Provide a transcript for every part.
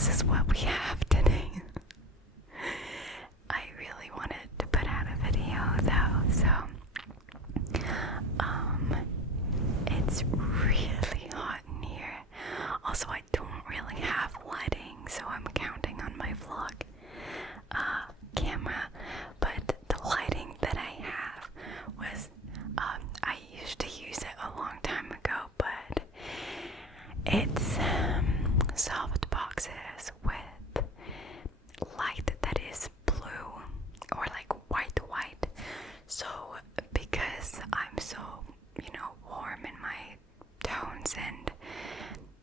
this is what we have today. I really wanted to put out a video though, so it's really hot in here. Also, I don't really have lighting, so I'm counting on my vlog camera, but the lighting that I have was I used to use it a long time ago, but it's soft boxes with light that is blue or like white. So because I'm so, warm in my tones and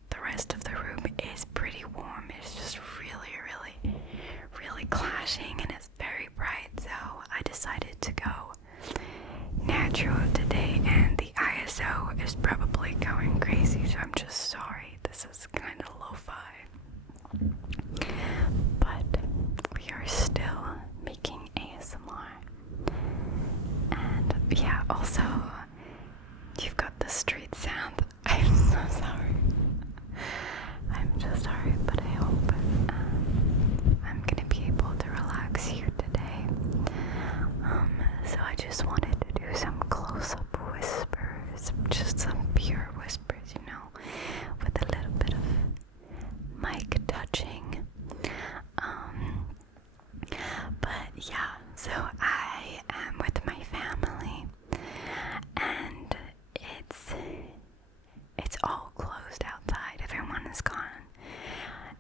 the rest of the room is pretty warm, it's just really clashing and it's very bright, so I decided to go natural today, and the ISO is probably going crazy, so I'm just sorry. This is kind of lo-fi, but we are still making ASMR. And yeah, also you've got the street sound. I'm so sorry. I'm just sorry, but I hope I'm gonna be able to relax you today. So I just wanted to do some close-up whispers, just some pure whispers, with a little bit of mic touching. But yeah, so I am with my family, and it's all closed outside. Everyone is gone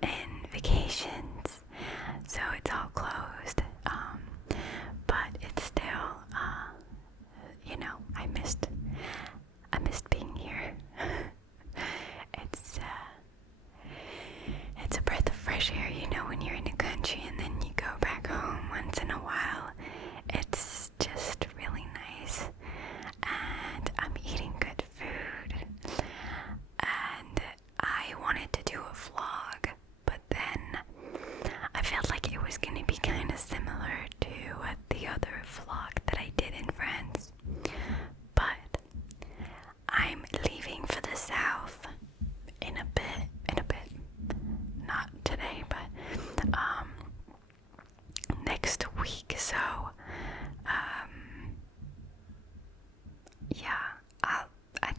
in vacations, so it's all closed. But it's still, I missed being here. It's a breath of fresh air, when you're in a country and then you go back home once in a while. It's just really nice, and I'm eating good food, and I wanted to do a vlog, but then I felt like it was gonna be kind of similar to the other vlog that I did in France, but I'm leaving for the south in a bit, not today, but next week, so yeah, I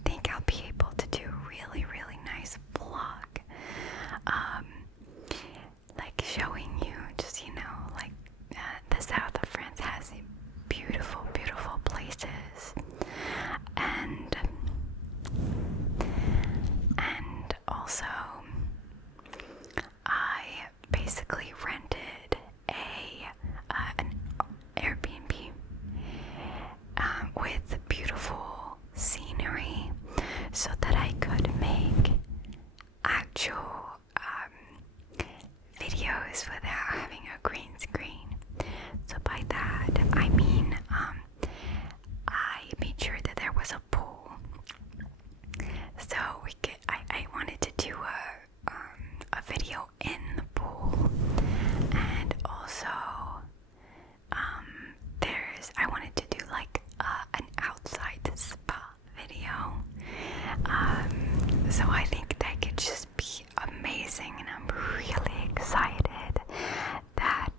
think I'll be able to do a really nice vlog, like showing you just, like the south of France has beautiful places, and also I basically rented an Airbnb with beautiful scenery so that I could make actual videos without having a green screen. So by that I mean I made sure that there was a pool, so I wanted to do a video in the pool, and also I wanted to do like an outside spa video, so I think that could just be amazing, and I'm really excited that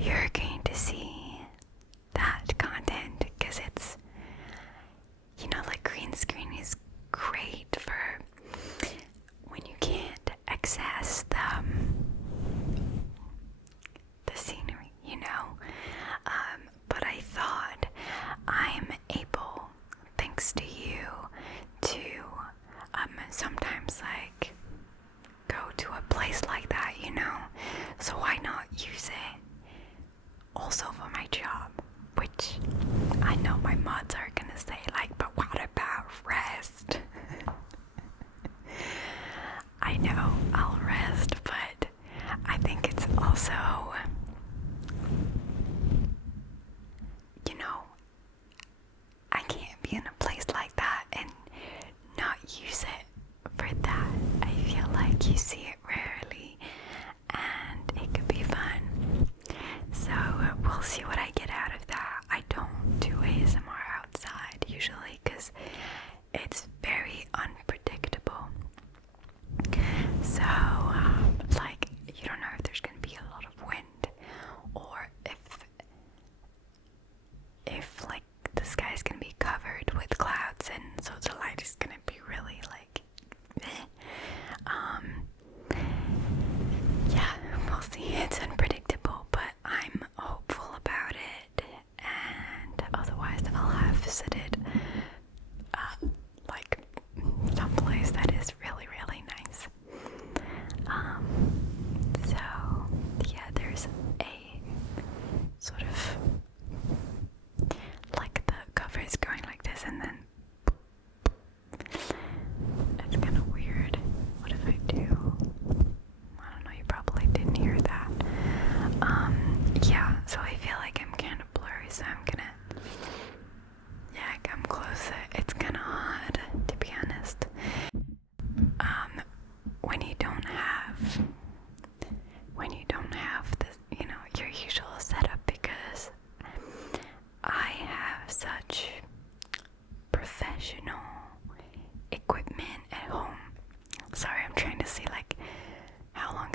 you're going to see that content, because it's, like green screen is great for when you can't access the scenery, but I thought I'm able, thanks to you, to sometimes like go to a place like that, so why not use it also for my job, which I know my mods are gonna say like, but what about rest? I know I'll rest, but I think it's also, I can't be in a place like that and not use it for that. I feel like you see it rarely, and it could be fun. So we'll see what I get out of that. I don't do ASMR outside usually because it's very unpredictable. So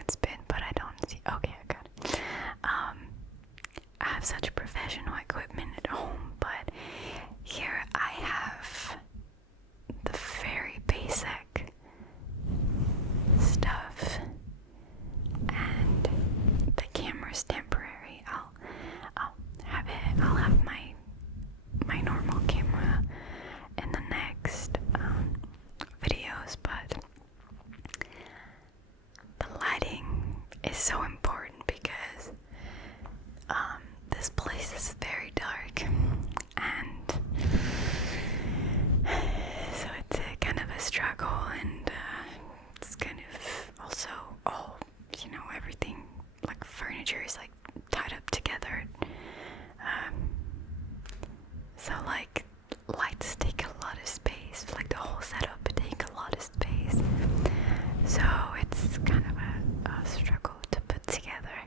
it's been, but I don't see. Okay, I got it. I have such professional equipment at home, but here I have the very basic stuff, and the camera's temporary. I'll have my normal camera in the next videos, but the lighting is so important because this place is very dark, and so it's a kind of a struggle, and it's kind of also all, everything, like furniture is like tied up together, so like lights take a lot of space, like the whole setup take a lot of space, so it's kind of a struggle to put together,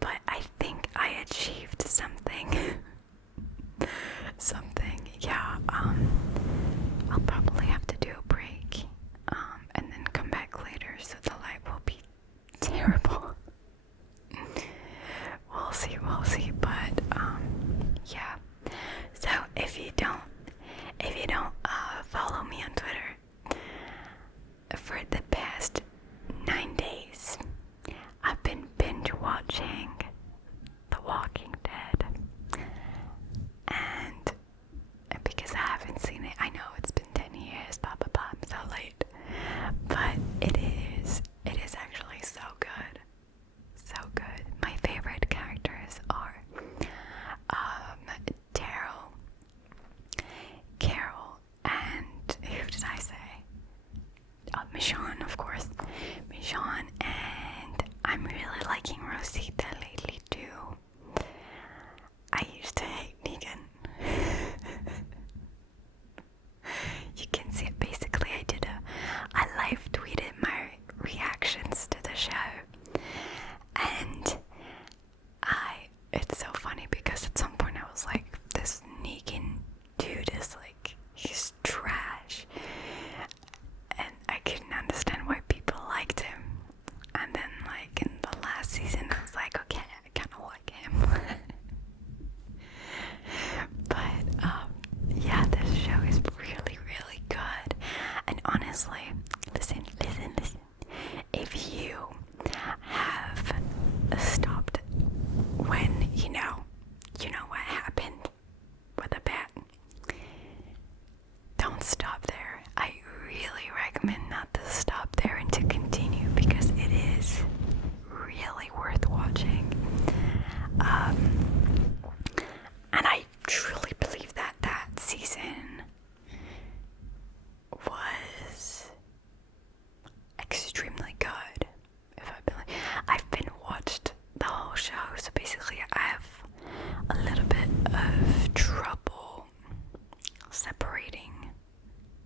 but I think I achieved something. Yeah. I'll probably have to do a break, and then come back later, so the light will be terrible. We'll see, but yeah. So if you don't follow me on Twitter, for the past 9 days, I've been binge watching The Walking Dead, and because I haven't seen it, I know it's been 10 years, I'm so late, but it is actually so good. So good. My favorite characters are Daryl, Carol, and who did I say? Michonne, of course. Michonne, and I'm really liking Rosita lately too. I used to hate Negan. You can see it. Basically, I live tweeted my reactions to the show, and it's so funny because at some point I was like, this Negan dude is like, he's trash, and I couldn't understand why people liked him, and then like in the last season I was like, okay, I kind of like him. But yeah, this show is really, really good, and honestly, listen, if you have stopped when you know what happened with the bat, don't stop there. I really recommend not to stop there and to continue, because it is really worth watching. And I truly believe that season was extremely good. I've been watched the whole show, so basically I have a little bit of trouble separating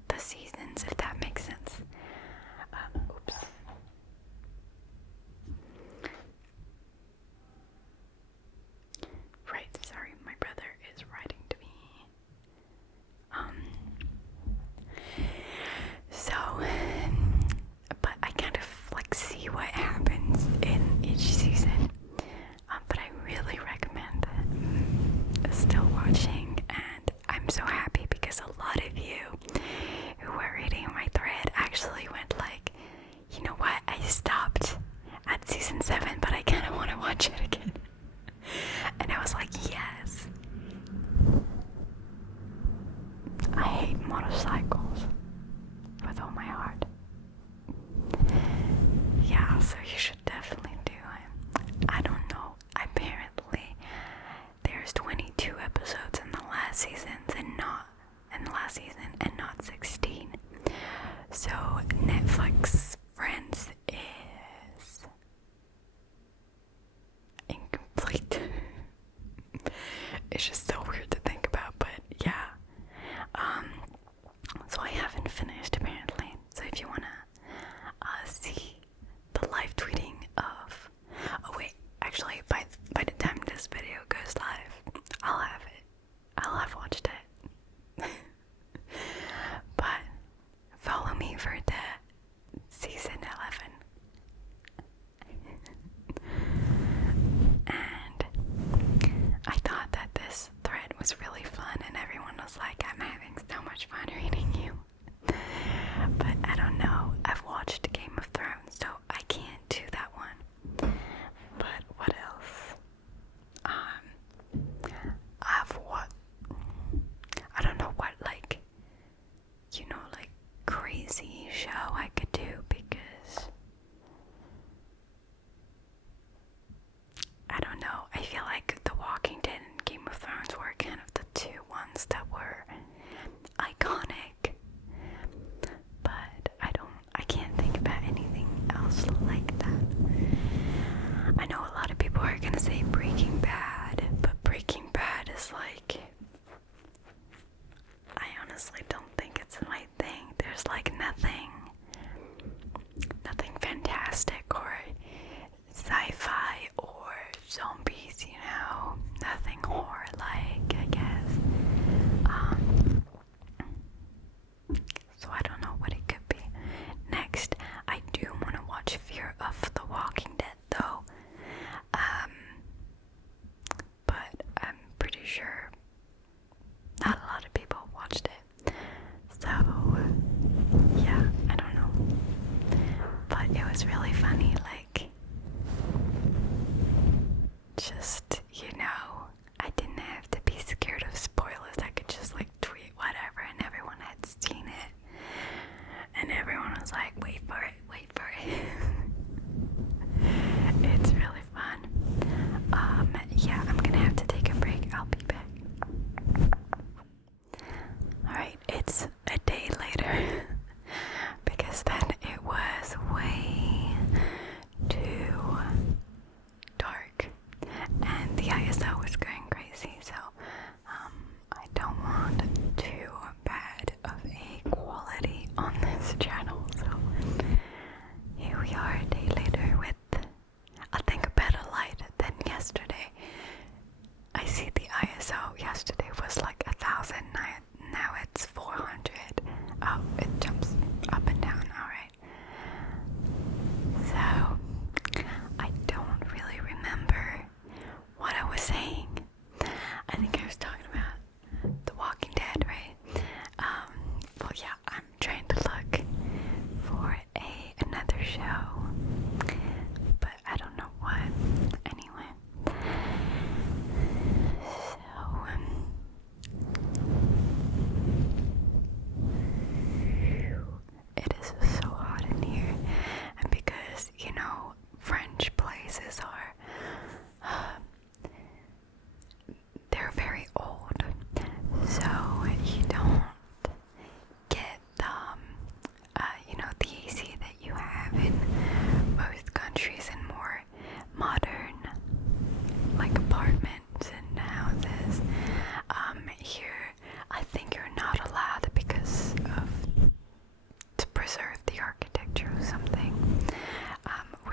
the seasons, if that makes sense. Oops. Right, sorry, my brother is writing to me. But I kind of like see what happens in each season. But I really recommend still watching, and I'm so happy because a lot of you who were reading my thread actually went like, you know what, I stopped at season 7, but I kind of want to watch it again. And I was like, yes. I hate motorcycles with all my heart. Yeah, so you should definitely do it. I don't know. Apparently, there's 22 episodes in the last season, and not 16. So Netflix Friends is incomplete. It's just so weird to think about, but yeah. So I haven't finished apparently. So if you wanna see the live tweeting of, oh wait, actually by the time this video goes live, I'll have watched it. But follow me for the season 11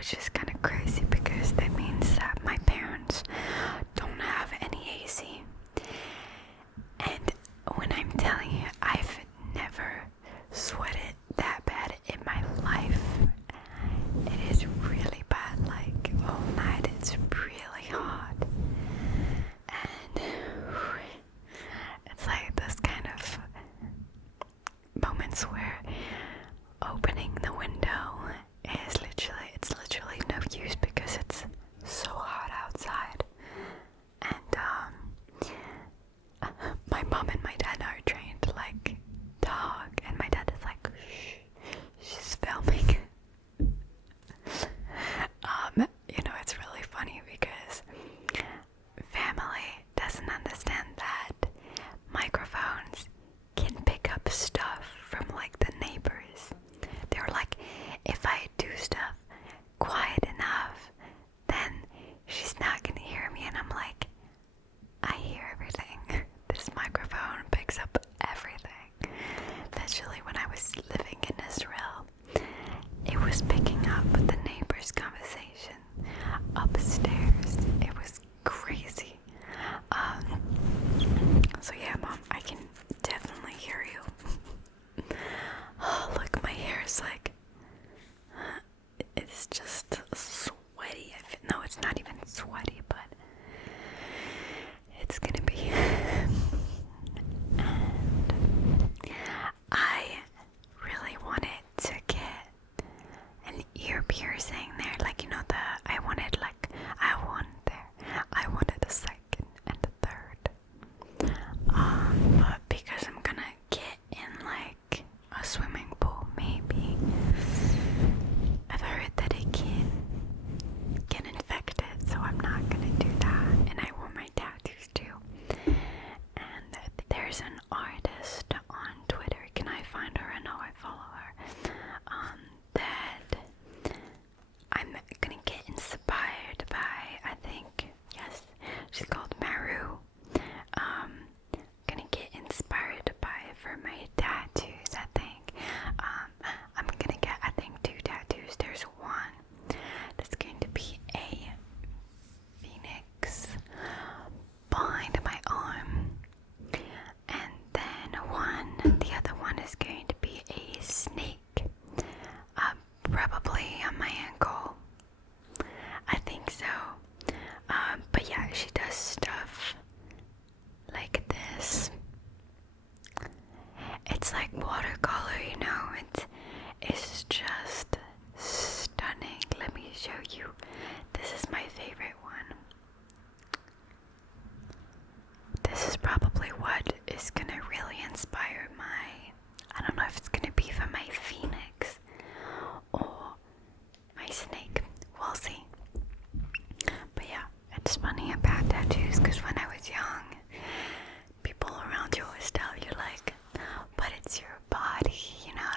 which is kind of crazy because that means that my parents don't have any AC. And when I'm telling you, I've never sweated that bad in my life. It is really bad, like all night it's really hot. And it's like this kind of moments where opening the window is literally no use because it's so hot outside. And my mom and my dad are trained to like talk, and my dad is like, shh, she's filming. It's really funny because family doesn't understand that microphones can pick up stuff from like the neighbors. They're like, if I do stuff quiet enough, then she's not gonna hear me. And I'm like, I hear everything. This microphone picks up everything. Literally, when I was living in Israel, it was picking up the neighbor's conversation upstairs. It was crazy. So yeah, Mom, I can definitely hear you. Oh, look, my hair is like, it's just sweaty. No, it's not even sweaty, but it's gonna be. And I really wanted to get an ear piercing there, like I wanted a second and a third. But because I'm gonna get in like a swimming pool, maybe. I've heard that it can get infected, so I'm not gonna do that. And I want my tattoos too. And there's an artist on Twitter. Can I find her? I know I follow her. That I'm gonna get inspired by. I think, yes, she's called Maru. Gonna get inspired by for my tattoos. I think I'm gonna get, I think, 2 tattoos. There's one that's going to be a phoenix behind my arm, and then the other one is going to be a snake, probably on my ankle. I think so. But yeah, she does stuff like this. It's like watercolor, it's just stunning. Let me show you. This is my favorite one. This is probably what is gonna really inspire I don't know if it's gonna be for my phoenix or my snake. We'll see. But yeah, it's funny about tattoos because when I was young, people around you always tell you like, but it's your body,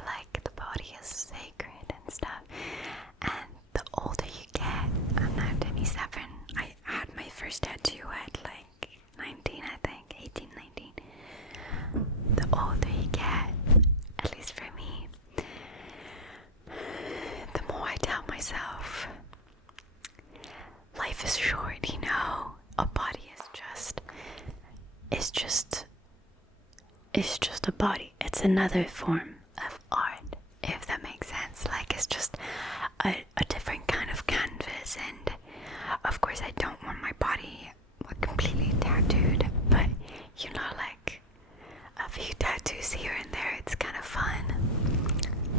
like the body is sacred and stuff. And the older you get, I'm now 27. I had my first tattoo at like 19, I think, 18, 19. The older you get, at least for me, the more I tell myself, life is short, a body it's just a body. It's another form of art, if that makes sense. Like, it's just a different kind of canvas, and of course I don't want my body completely tattooed, but like a few tattoos here and there, it's kind of fun.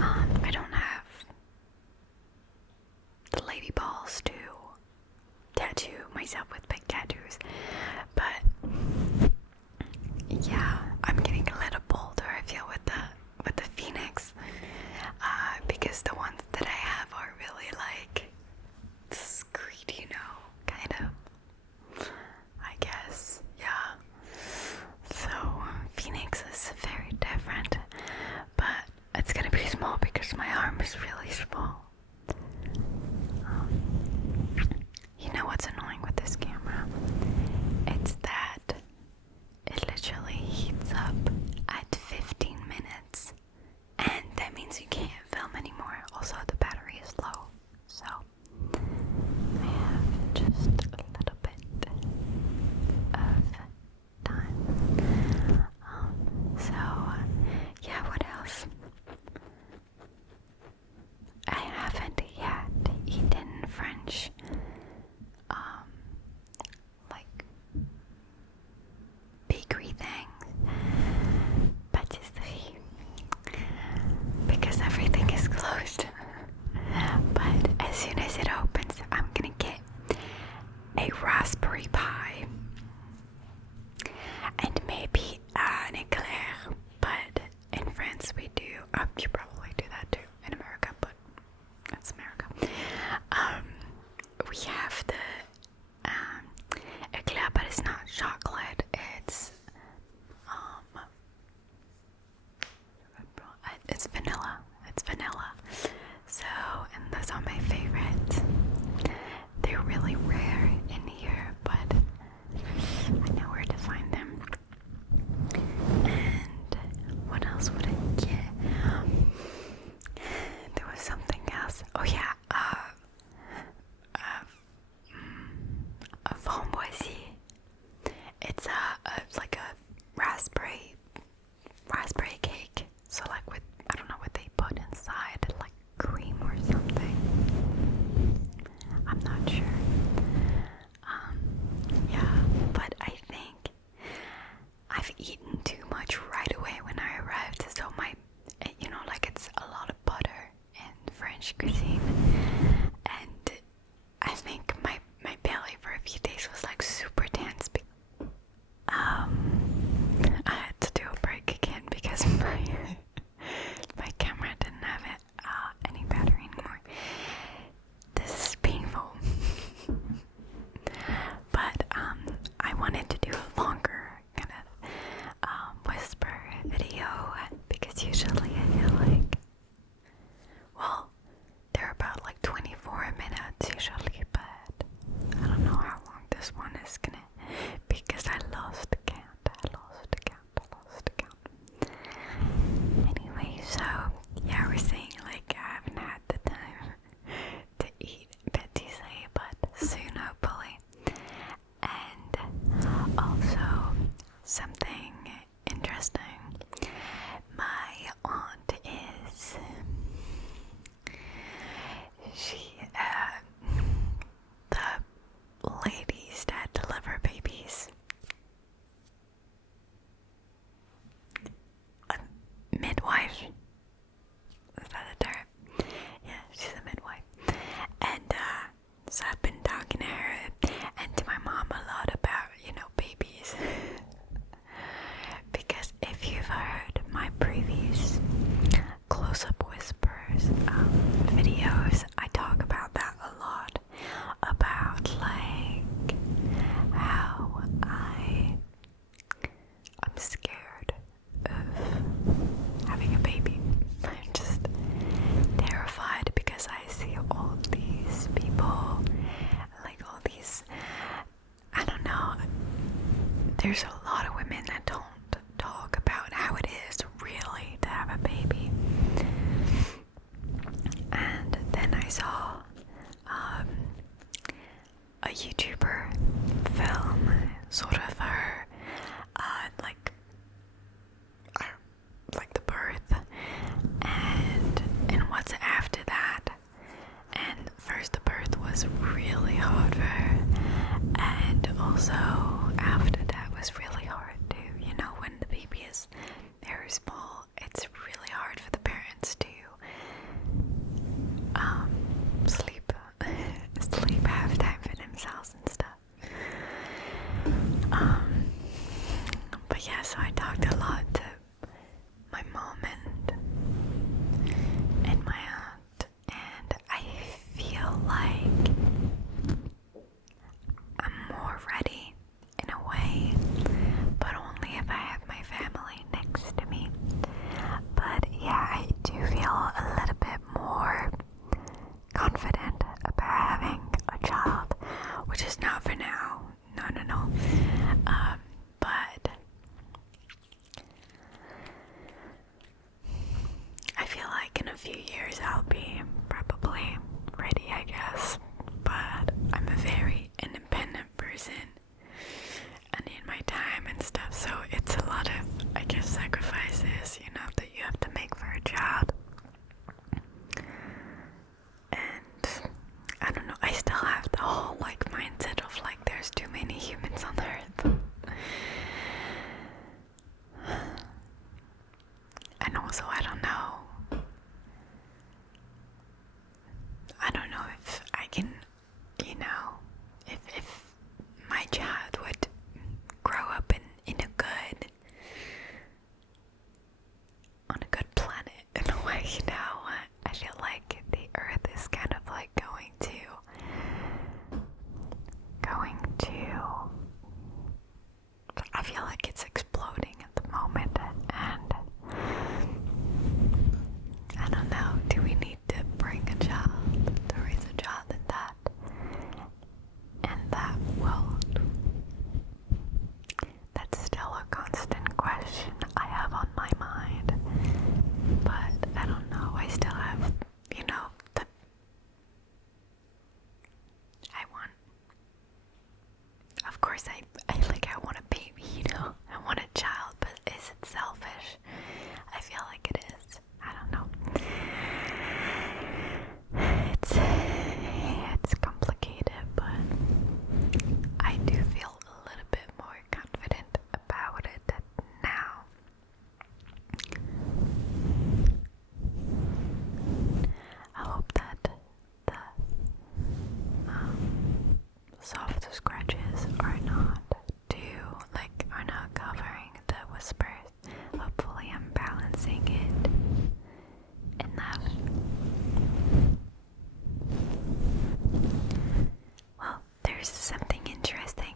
I don't have the lady balls to tattoo myself with big tattoos, but yeah, I'm getting a little bolder, I feel, with the there's a lot of women that don't talk about how it is really to have a baby. And then I saw a YouTuber film sort of her like the birth and what's after that. And first the birth was really hard for her, and also after that was really hard too. You know, when the baby is very small, it's really hard for the parents to sleep, have time for themselves and stuff. But yeah, so I talked a lot to my mom and my aunt, and I feel like I'm more ready in a way, but only if I have my family next to me. But yeah, I do feel a little bit more confident about having a child, which is not for now. No. But I feel like in a few years I'll be probably ready, I guess. But I'm a very independent person. I need my time and stuff, so it's a lot of, I guess, sacrifices, you know, that you have to make for a child. And I don't know, I still have the whole mindset of there's too many humans on earth. And also I don't know if I can, you know, if my child would grow up in a good, on a good planet in a way, you know. I feel like the earth is kind of going to I feel like it's exploding at the moment, and I don't know, do we need to bring a child, to raise a child in that world? That's still a constant question I have on my mind, but I don't know, I still have, you know, of course I want a baby, you know, I want a child, but is it selfish? I feel like it is. I don't know. It's complicated, but I do feel a little bit more confident about it now. I hope that the soft scratches are not covering the whispers. Hopefully I'm balancing it enough. Well, there's something interesting.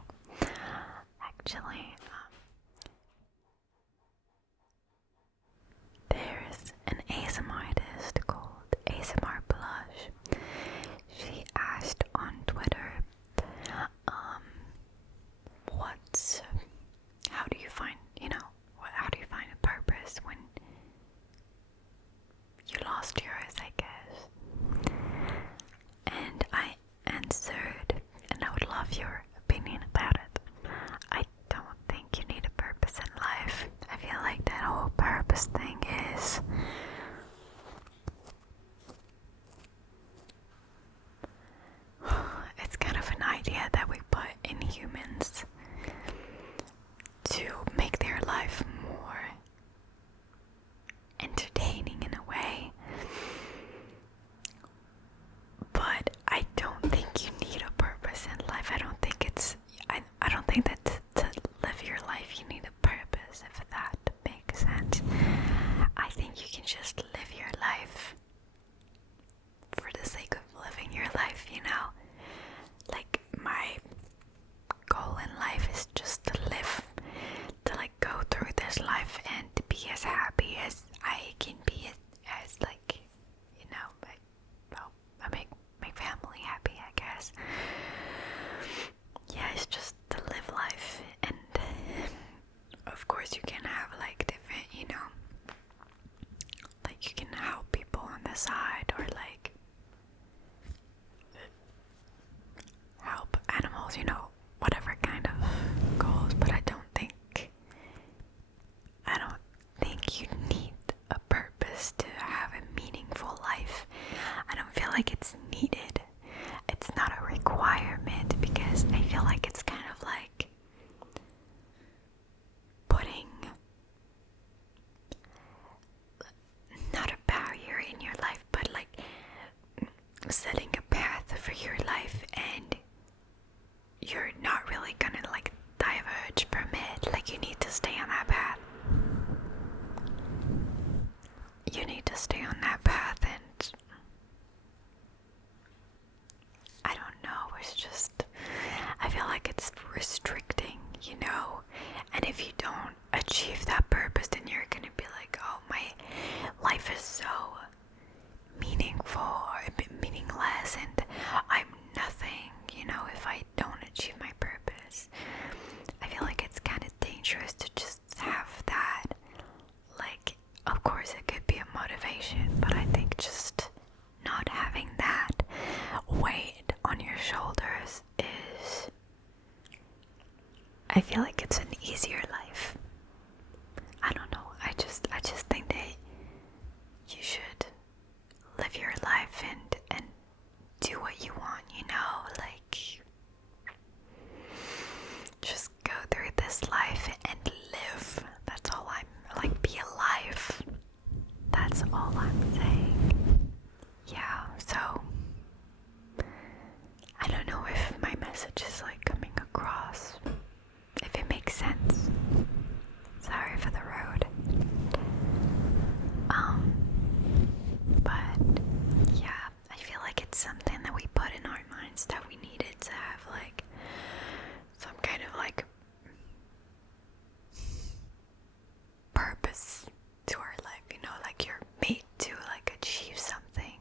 Actually, there's an ASMR artist called ASMR Blush. She asked on Twitter, how do you find, how do you find a purpose when you lost yours, I guess? And I answered, and I would love your it's just, I feel like it's restricting, you know, and if you don't achieve that purpose, then you're gonna be like, oh, my life is so meaningful or meaningless, and I'm nothing, you know, if I don't achieve my purpose. I feel like it's kind of dangerous to just have that. Like, of course it could be a motivation, but I think just not having that weight on your shoulders is, I feel like it's an easier life. I don't know, I just think that you should live your life and do what you want, you know, like, just go through this life and live. That's all I'm, like, be alive. That's all I'm saying. Yeah, so I don't know if my message is, like, coming across, if it makes sense. Sorry for the road. But yeah, I feel like it's something that we put in our minds that we needed to have, like, some kind of, like, purpose to our life, you know, like you're made to, like, achieve something.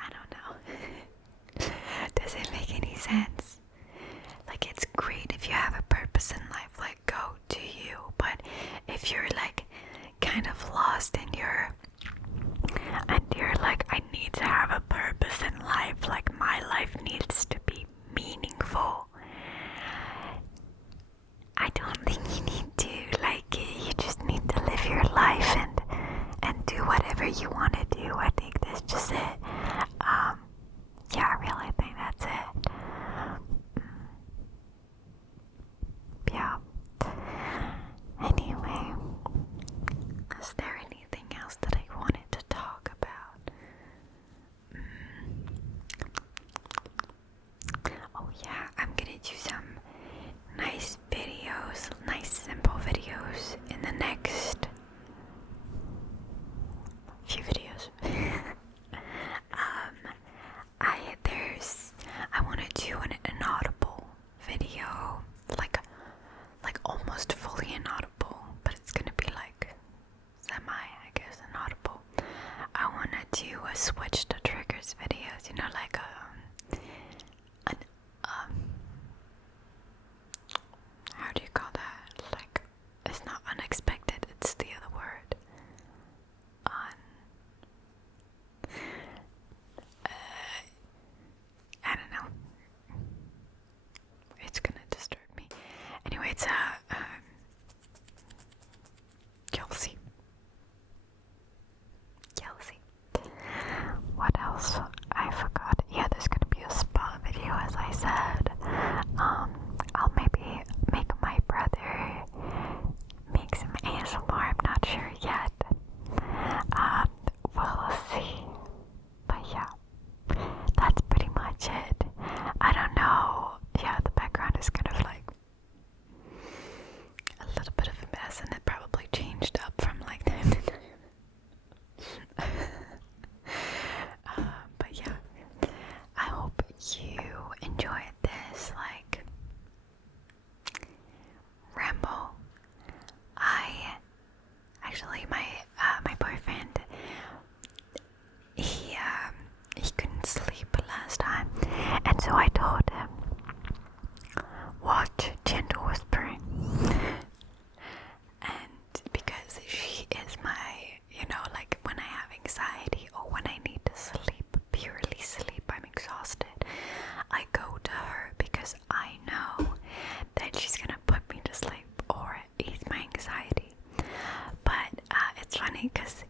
I don't know. Does it make any sense? Like, it's great if you have a purpose in life, like, go to you, but if you're, like, kind of lost in and you're like, I need to have a purpose in life, like, my life needs to be meaningful, I don't think you need to, like, you just need to live your life and do whatever you want to do. I think that's just it. Yeah, I really think that's it. Yeah. Anyway, is there anything else that I wanted to talk about? Oh yeah, I'm gonna do some nice videos, nice simple videos in the next few videos. I want to do an inaudible video, like almost fully inaudible, but it's gonna be like semi, I guess, inaudible. I want to do a switch to triggers videos, you know, like how do you call that? Like, it's not unexpected, it's the other word. I don't know. It's gonna disturb me. Anyway, it's Kelsey. What else? I forgot. Yeah, there's gonna be a spa video, as I said. I'll maybe make my brother make some ASMR. I'm not sure yet. We'll see. But yeah, that's pretty much it. I don't know. Yeah, the background is kind of like a little bit of a mess, and it probably changed up from like time to time. But yeah, I hope you enjoyed this, like, ramble. My boyfriend, he couldn't sleep last time, and so I told him, watch Gentle Whispering. And because she is my, you know, like, when I have anxiety or when I need to sleep, purely sleep, I'm exhausted, I go to her because I know that she's gonna put me to sleep or ease my anxiety. But it's funny because